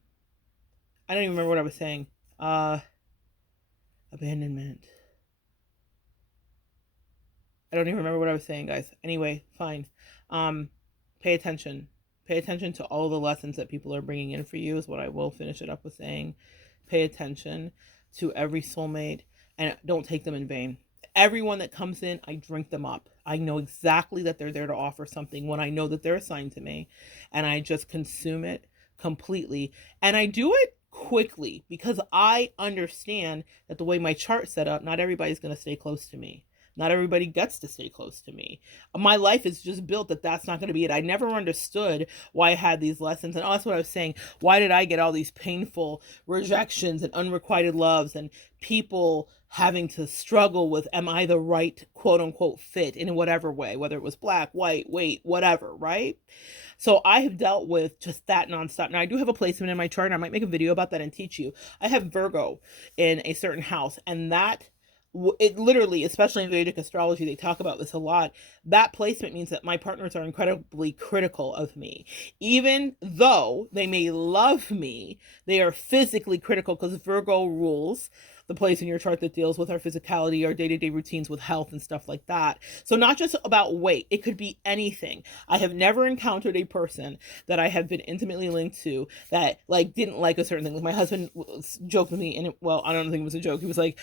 even remember what I was saying. Abandonment. I don't even remember what I was saying, guys. Anyway, fine. Pay attention. Pay attention to all the lessons that people are bringing in for you, is what I will finish it up with saying. Pay attention to every soulmate, and don't take them in vain. Everyone that comes in, I drink them up. I know exactly that they're there to offer something when I know that they're assigned to me, and I just consume it completely. And I do it quickly because I understand that the way my chart's set up, not everybody's going to stay close to me. Not everybody gets to stay close to me. My life is just built that that's not going to be it. I never understood why I had these lessons. And that's what I was saying. Why did I get all these painful rejections and unrequited loves, and people having to struggle with, am I the right quote unquote fit in whatever way, whether it was black, white, weight, whatever, right? So I have dealt with just that nonstop. Now I do have a placement in my chart, and I might make a video about that and teach you. I have Virgo in a certain house, and that it literally, especially in Vedic astrology, they talk about this a lot. That placement means that my partners are incredibly critical of me. Even though they may love me, they are physically critical, because Virgo rules the place in your chart that deals with our physicality, our day-to-day routines with health and stuff like that. So not just about weight, it could be anything. I have never encountered a person that I have been intimately linked to that like didn't like a certain thing. Like my husband joked with me, and well, I don't think it was a joke. He was like,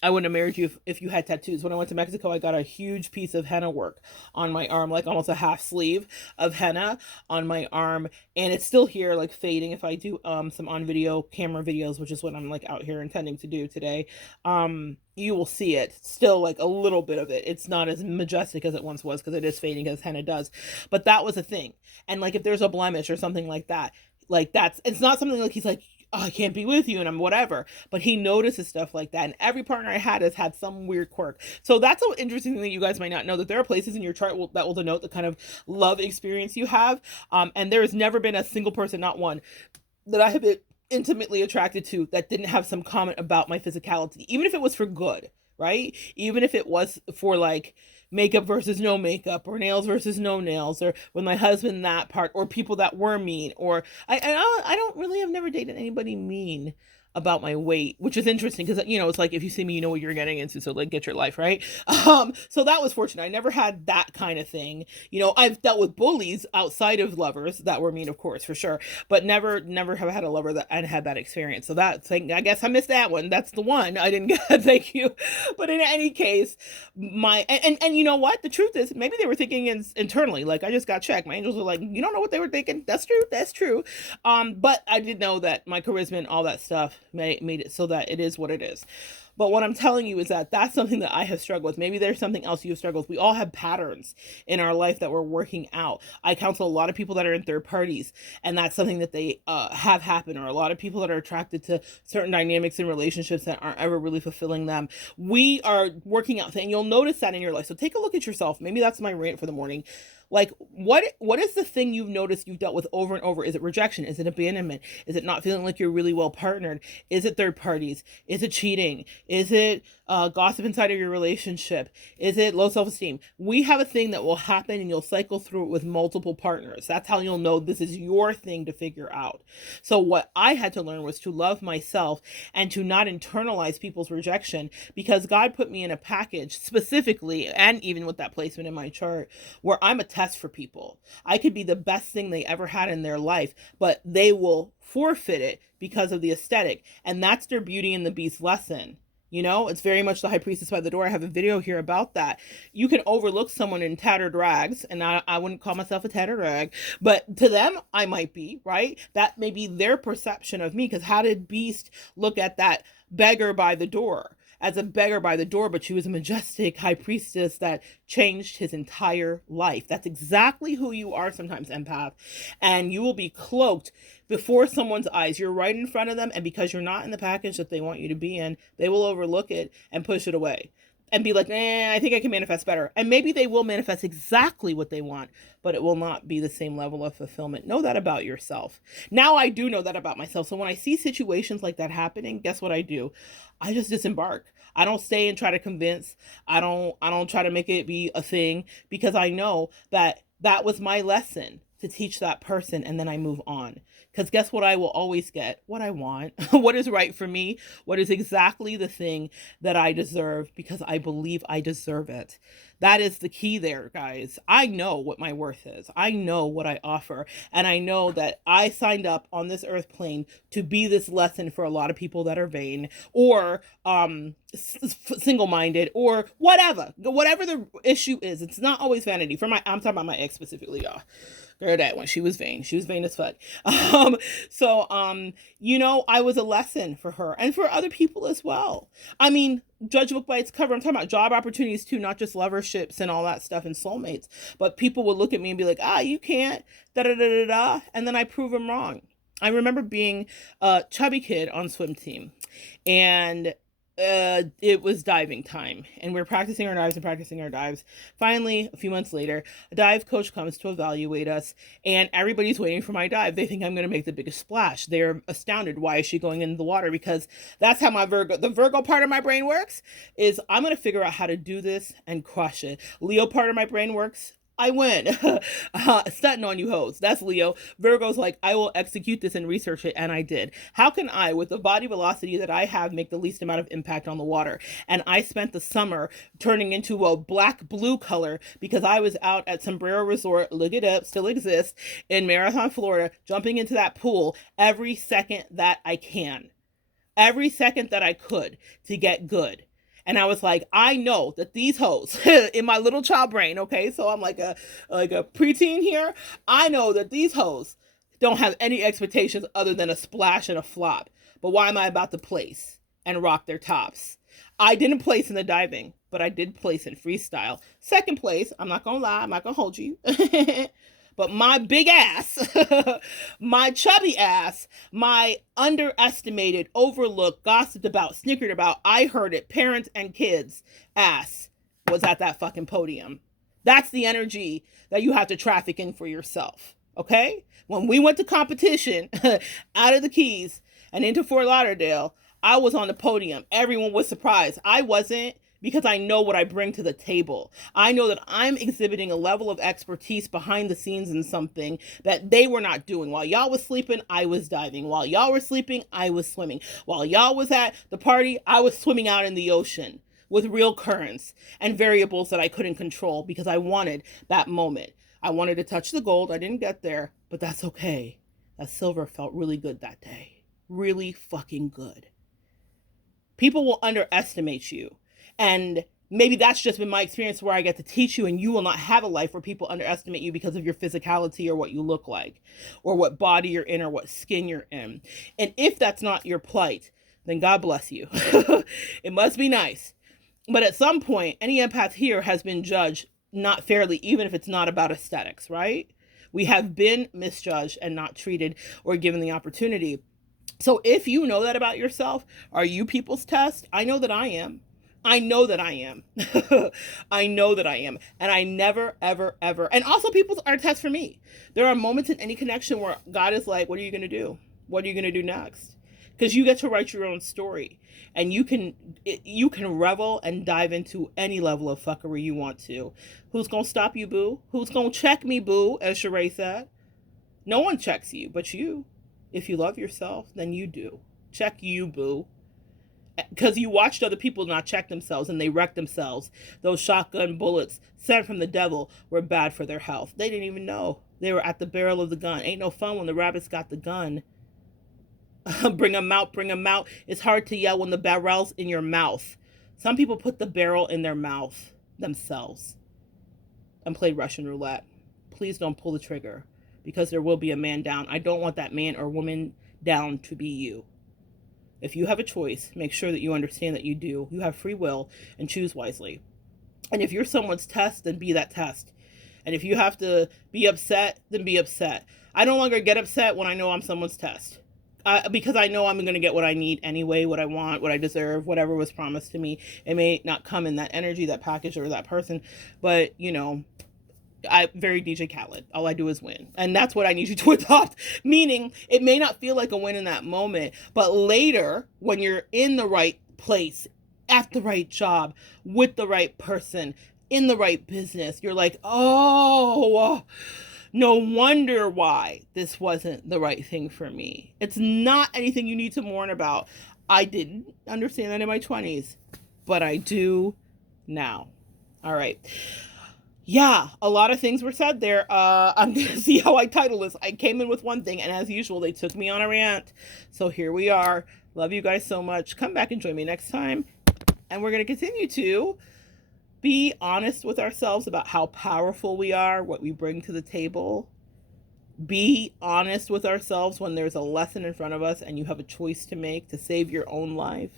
I wouldn't have married you if you had tattoos. When I went to Mexico, I got a huge piece of henna work on my arm, like almost a half sleeve of henna on my arm. And it's still here, like fading. If I do some on video camera videos, which is what I'm like out here intending to do today, you will see it still, like a little bit of it. It's not as majestic as it once was, because it is fading as henna does. But that was a thing. And like if there's a blemish or something like that, like that's, it's not something like he's like, oh, I can't be with you and I'm whatever. But he notices stuff like that. And every partner I had has had some weird quirk. So that's an interesting thing that you guys might not know, that there are places in your chart that will denote the kind of love experience you have. And there has never been a single person, not one, that I have been intimately attracted to that didn't have some comment about my physicality, even if it was for good, right? Even if it was for like makeup versus no makeup, or nails versus no nails, or with my husband, that part, or people that were mean, or I don't really, I've never dated anybody mean about my weight, which is interesting, because it's like if you see me, you know what you're getting into, so like get your life right. So that was fortunate. I never had that kind of thing. I've dealt with bullies outside of lovers that were mean, of course, for sure, but never have had a lover that and had that experience. So that thing, I guess I missed that one. That's the one I didn't get. Thank you. But in any case, and you know what, the truth is, maybe they were thinking internally, like I just got checked. My angels were like, you don't know what they were thinking. That's true. But I did know that my charisma and all that stuff made it so that it is what it is. But what I'm telling you is that that's something that I have struggled with. Maybe there's something else you've struggled with. We all have patterns in our life that we're working out. I counsel a lot of people that are in third parties, and that's something that they have happen, or a lot of people that are attracted to certain dynamics in relationships that aren't ever really fulfilling them. We are working out things, and you'll notice that in your life. So take a look at yourself. Maybe that's my rant for the morning. Like, what is the thing you've noticed you've dealt with over and over? Is it rejection? Is it abandonment? Is it not feeling like you're really well partnered? Is it third parties? Is it cheating? Is it gossip inside of your relationship? Is it low self-esteem? We have a thing that will happen, and you'll cycle through it with multiple partners. That's how you'll know this is your thing to figure out. So what I had to learn was to love myself and to not internalize people's rejection, because God put me in a package specifically, and even with that placement in my chart, where I'm a test for people. I could be the best thing they ever had in their life, but they will forfeit it because of the aesthetic. And that's their Beauty and the Beast lesson. It's very much the high priestess by the door. I have a video here about that. You can overlook someone in tattered rags, and I wouldn't call myself a tattered rag, but to them, I might be, right? That may be their perception of me, because how did Beast look at that beggar by the door as a beggar by the door? But she was a majestic high priestess that changed his entire life. That's exactly who you are sometimes, empath. And you will be cloaked before someone's eyes. You're right in front of them, and because you're not in the package that they want you to be in, they will overlook it and push it away and be like, I think I can manifest better. And maybe they will manifest exactly what they want, but it will not be the same level of fulfillment. Know that about yourself. Now I do know that about myself. So when I see situations like that happening, guess what I do? I just disembark. I don't stay and try to convince. I don't try to make it be a thing, because I know that that was my lesson to teach that person, and then I move on. Because guess what? I will always get what I want, what is right for me, what is exactly the thing that I deserve, because I believe I deserve it. That is the key there, guys. I know what my worth is. I know what I offer. And I know that I signed up on this earth plane to be this lesson for a lot of people that are vain, or single-minded, or whatever the issue is. It's not always vanity. I'm talking about my ex specifically, y'all. Girl, that one, she was vain as fuck. I was a lesson for her and for other people as well. I mean, judge a book by its cover. I'm talking about job opportunities too, not just loverships and all that stuff and soulmates. But people would look at me and be like, you can't, da-da-da-da-da. And then I prove them wrong. I remember being a chubby kid on swim team, and it was diving time, and we're practicing our dives and practicing our dives. Finally, a few months later, a dive coach comes to evaluate us, and everybody's waiting for my dive. They think I'm going to make the biggest splash. They're astounded. Why is she going into the water? Because that's how the Virgo part of my brain works, is I'm going to figure out how to do this and crush it. Leo part of my brain works, I win. Stunting on you hoes. That's Leo. Virgo's like, I will execute this and research it, and I did. How can I, with the body velocity that I have, make the least amount of impact on the water? And I spent the summer turning into a black-blue color because I was out at Sombrero Resort, look it up, still exists, in Marathon, Florida, jumping into that pool every second that I can. Every second that I could to get good. And I was like, I know that these hoes in my little child brain, okay, so I'm like a preteen here. I know that these hoes don't have any expectations other than a splash and a flop. But why am I about to place and rock their tops? I didn't place in the diving, but I did place in freestyle. Second place, I'm not gonna lie, I'm not gonna hold you. But my big ass, my chubby ass, my underestimated, overlooked, gossiped about, snickered about, I heard it, parents and kids ass was at that fucking podium. That's the energy that you have to traffic in for yourself, okay? When we went to competition out of the Keys and into Fort Lauderdale, I was on the podium. Everyone was surprised. I wasn't, because I know what I bring to the table. I know that I'm exhibiting a level of expertise behind the scenes in something that they were not doing. While y'all was sleeping, I was diving. While y'all were sleeping, I was swimming. While y'all was at the party, I was swimming out in the ocean with real currents and variables that I couldn't control because I wanted that moment. I wanted to touch the gold. I didn't get there, but that's okay. That silver felt really good that day. Really fucking good. People will underestimate you. And maybe that's just been my experience where I get to teach you, and you will not have a life where people underestimate you because of your physicality or what you look like or what body you're in or what skin you're in. And if that's not your plight, then God bless you. It must be nice. But at some point, any empath here has been judged not fairly, even if it's not about aesthetics, right? We have been misjudged and not treated or given the opportunity. So if you know that about yourself, are you people's test? I know that I am. I know that I am. I know that I am. And I never, ever, ever. And also people are a test for me. There are moments in any connection where God is like, what are you going to do? What are you going to do next? Because you get to write your own story. And you can revel and dive into any level of fuckery you want to. Who's going to stop you, boo? Who's going to check me, boo, as Cherish said? No one checks you but you. If you love yourself, then you do. Check you, boo. Because you watched other people not check themselves and they wrecked themselves. Those shotgun bullets sent from the devil were bad for their health. They didn't even know. They were at the barrel of the gun. Ain't no fun when the rabbits got the gun. Bring them out, bring them out. It's hard to yell when the barrel's in your mouth. Some people put the barrel in their mouth themselves and play Russian roulette. Please don't pull the trigger because there will be a man down. I don't want that man or woman down to be you. If you have a choice, make sure that you understand that you do. You have free will and choose wisely. And if you're someone's test, then be that test. And if you have to be upset, then be upset. I no longer get upset when I know I'm someone's test. Because I know I'm going to get what I need anyway, what I want, what I deserve, whatever was promised to me. It may not come in that energy, that package, or that person. But, you know, I very DJ Khaled. All I do is win. And that's what I need you to adopt. Meaning, it may not feel like a win in that moment, but later, when you're in the right place, at the right job, with the right person, in the right business, you're like, oh, no wonder why this wasn't the right thing for me. It's not anything you need to mourn about. I didn't understand that in my 20s, but I do now. All right. Yeah, a lot of things were said there. I'm going to see how I title this. I came in with one thing, and as usual, they took me on a rant. So here we are. Love you guys so much. Come back and join me next time. And we're going to continue to be honest with ourselves about how powerful we are, what we bring to the table. Be honest with ourselves when there's a lesson in front of us and you have a choice to make to save your own life.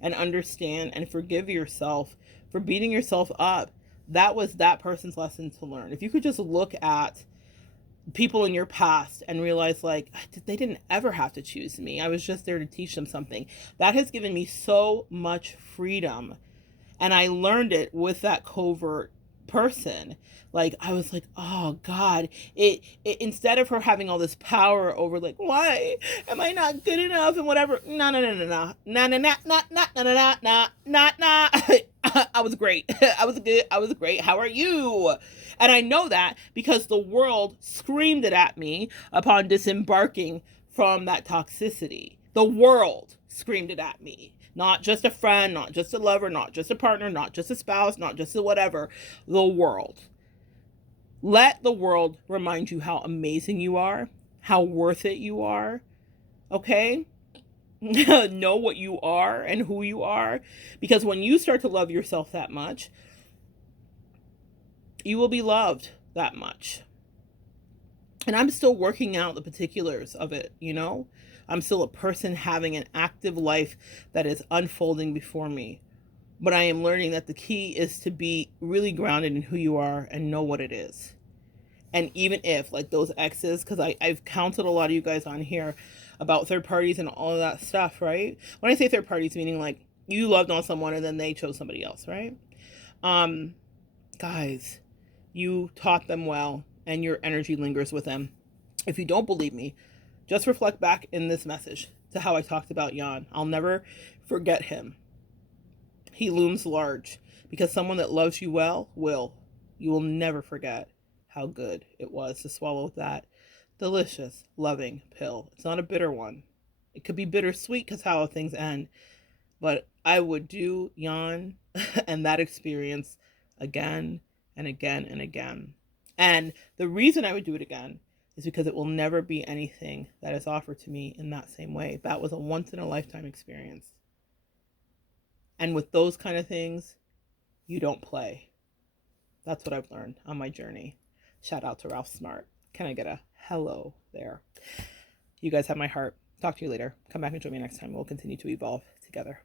And understand and forgive yourself for beating yourself up. That was that person's lesson to learn. If you could just look at people in your past and realize like they didn't ever have to choose me. I was just there to teach them something. That has given me so much freedom. And I learned it with that covert person. Like I was like, oh God, it instead of her having all this power over like, why am I not good enough and whatever. No, no, no, no, no, no, no, no, no, no, no, no, no, no, no. I was great. I was good. I was great. How are you? And I know that because the world screamed it at me upon disembarking from that toxicity. The world screamed it at me. Not just a friend, not just a lover, not just a partner, not just a spouse, not just a whatever. The world. Let the world remind you how amazing you are, how worth it you are. Okay? Know what you are and who you are. Because when you start to love yourself that much, you will be loved that much. And I'm still working out the particulars of it, you know? I'm still a person having an active life that is unfolding before me. But I am learning that the key is to be really grounded in who you are and know what it is. And even if, like those exes, because I've counseled a lot of you guys on here about third parties and all of that stuff, right? When I say third parties, meaning like you loved on someone and then they chose somebody else, right? Guys, you taught them well and your energy lingers with them. If you don't believe me, just reflect back in this message to how I talked about Jan. I'll never forget him. He looms large because someone that loves you well will. You will never forget how good it was to swallow that delicious, loving pill. It's not a bitter one. It could be bittersweet because how things end. But I would do Jan and that experience again and again and again. And the reason I would do it again is because it will never be anything that is offered to me in that same way. That was a once in a lifetime experience. And with those kind of things, you don't play. That's what I've learned on my journey. Shout out to Ralph Smart. Can I get a hello there? You guys have my heart. Talk to you later. Come back and join me next time. We'll continue to evolve together.